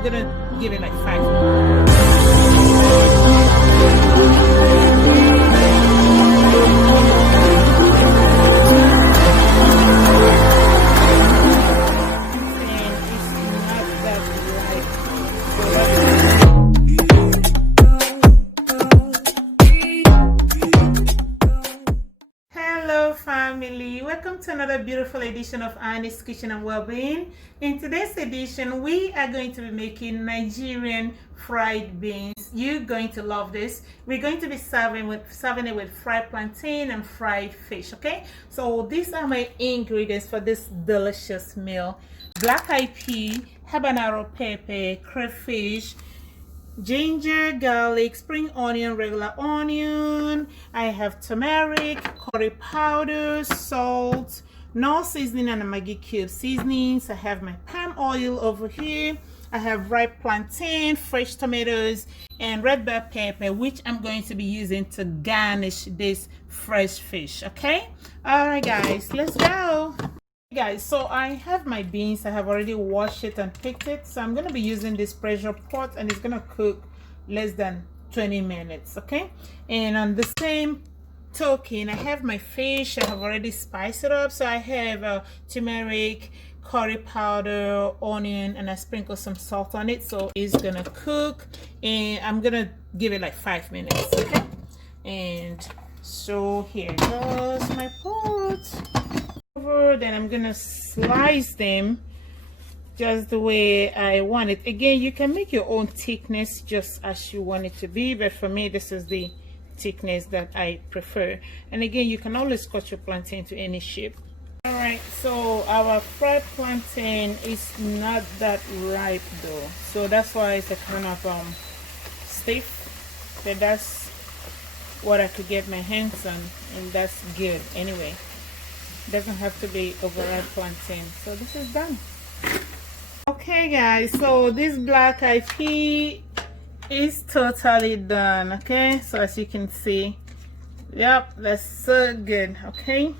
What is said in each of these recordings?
I'm gonna give it like 5 minutes. Welcome to another beautiful edition of Annie's Kitchen and Wellbeing. In today's edition, we are going to be making Nigerian fried beans. You're going to love this. We're going to be serving it with fried plantain and fried fish. Okay, so these are my ingredients for this delicious meal: black-eyed pea, habanero pepper, crayfish, ginger, garlic, spring onion, regular onion. I have turmeric, curry powder, salt, Knorr seasoning, and a Maggi cube seasonings. I have my palm oil over here. I have ripe plantain, fresh tomatoes, and red bell pepper, which I'm going to be using to garnish this fresh fish. Okay, all right guys, let's go. Guys, so I have my beans. I have already washed it and picked it, so I'm going to be using this pressure pot, and it's going to cook less than 20 minutes. Okay, and on the same token, I have my fish. I have already spiced it up, so I have turmeric, curry powder, onion, and I sprinkle some salt on it, so it's gonna cook, and I'm gonna give it like 5 minutes. Okay, and so here goes my pot. Then I'm gonna slice them just the way I want it. Again, you can make your own thickness just as you want it to be, but for me this is the thickness that I prefer. And again, you can always cut your plantain to any shape. All right, so our fried plantain is not that ripe though, so that's why it's a kind of stiff, but that's what I could get my hands on, and that's good anyway. Doesn't have to be overripe plantain. So this is done. Okay guys, so this black-eyed pea is totally done. Okay, so as you can see, yep, that's so good. Okay,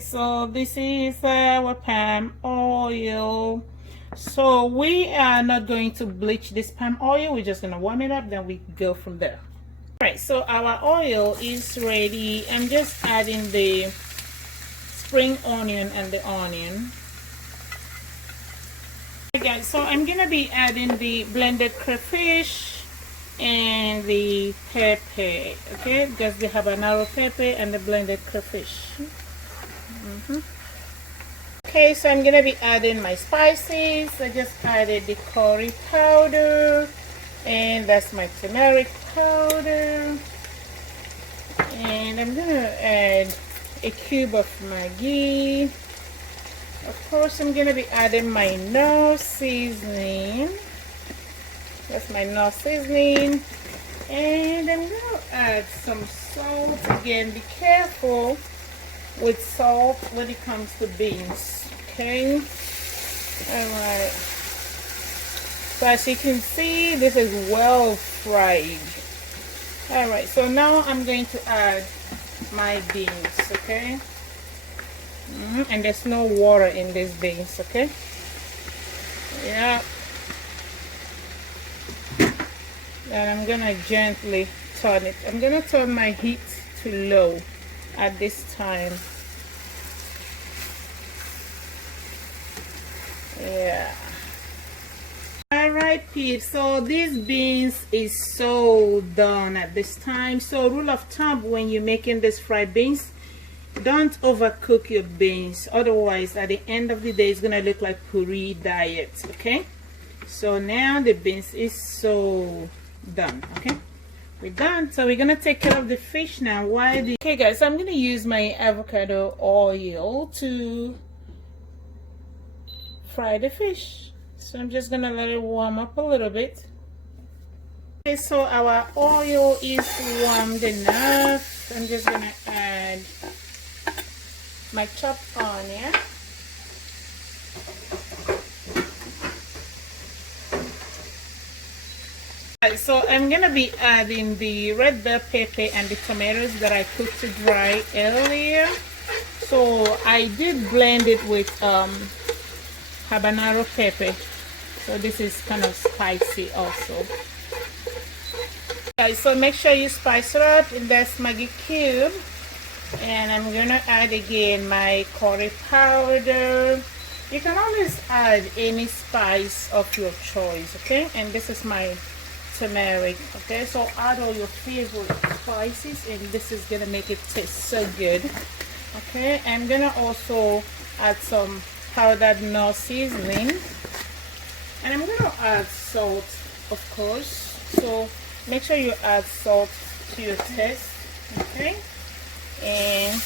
so this is our palm oil. So we are not going to bleach this palm oil, we're just gonna warm it up, then we go from there. Right, so our oil is ready. I'm just adding the spring onion and the onion. Okay guys, so I'm gonna be adding the blended crayfish and the pepper. Okay, just the habanero pepper and the blended crayfish. Okay, so I'm gonna be adding my spices. I just added the curry powder, and that's my turmeric powder, and I'm gonna add a cube of Maggi. Of course, I'm gonna be adding my Knorr seasoning. That's my Knorr seasoning, and I'm gonna add some salt. Again, be careful with salt when it comes to beans. Okay, all right. So as you can see, this is well fried. All right, so now I'm going to add my beans. Okay, and there's no water in these beans. Okay, yeah, and I'm gonna gently turn it. I'm gonna turn my heat to low at this time. Yeah. Alright peeps, so these beans is so done at this time. So rule of thumb when you're making this fried beans, don't overcook your beans, otherwise at the end of the day it's gonna look like puree diet. Okay, so now the beans is so done. Okay, we're done. So we're gonna take care of the fish now. Okay guys, so I'm gonna use my avocado oil to fry the fish. So I'm just gonna let it warm up a little bit. Okay, so our oil is warmed enough. I'm just gonna add my chopped onion. Right, so I'm gonna be adding the red bell pepper and the tomatoes that I cooked to dry earlier. So I did blend it with habanero pepper. So this is kind of spicy also. Guys, so make sure you spice it up. And that's Maggi cube. And I'm gonna add again my curry powder. You can always add any spice of your choice, okay? And this is my turmeric, okay? So add all your favorite spices, and this is gonna make it taste so good, okay? I'm gonna also add some powdered Knorr seasoning, and I'm gonna add salt, of course. So make sure you add salt to your taste, okay? And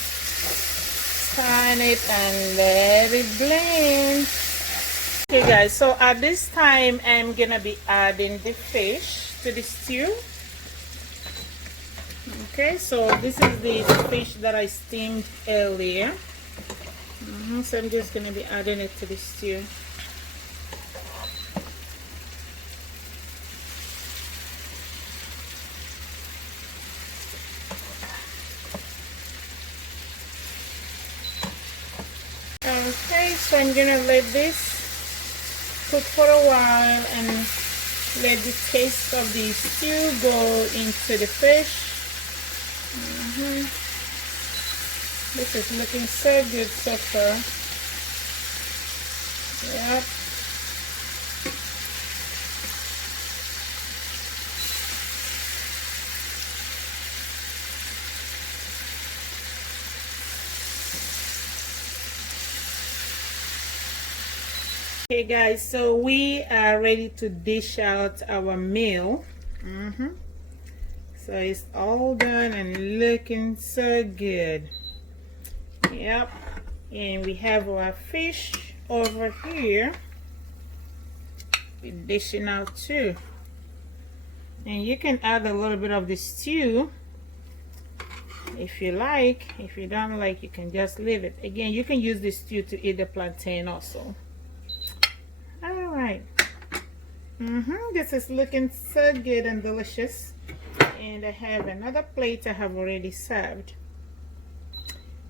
turn it and let it blend. Okay guys, so at this time I'm gonna be adding the fish to the stew. Okay, so this is the fish that I steamed earlier. So I'm just gonna be adding it to the stew. Okay, so I'm gonna let this cook for a while and let the taste of the stew go into the fish. This is looking so good so far. Yep. Okay guys, so we are ready to dish out our meal. So it's all done and looking so good. Yep. And we have our fish over here. We're dishing out too. And you can add a little bit of the stew if you like. If you don't like, you can just leave it. Again, you can use the stew to eat the plantain also. Alright, this is looking so good and delicious, and I have another plate I have already served.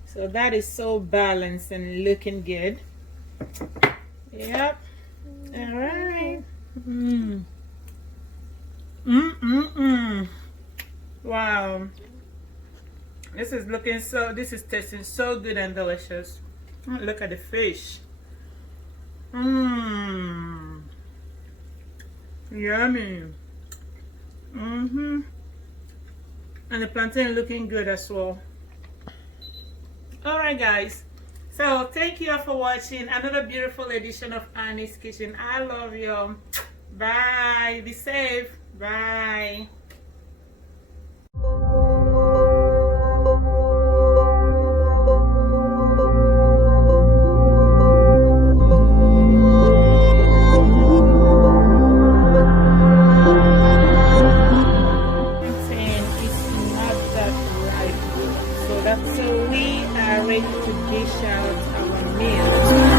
So that is so balanced and looking good. Yep. Alright. Wow, this is tasting so good and delicious. Look at the fish. Yummy. And the plantain looking good as well. Alright guys, so thank you all for watching another beautiful edition of Annie's Kitchen. I love you. Bye. Be safe. Bye. So we are ready to dish out our meal.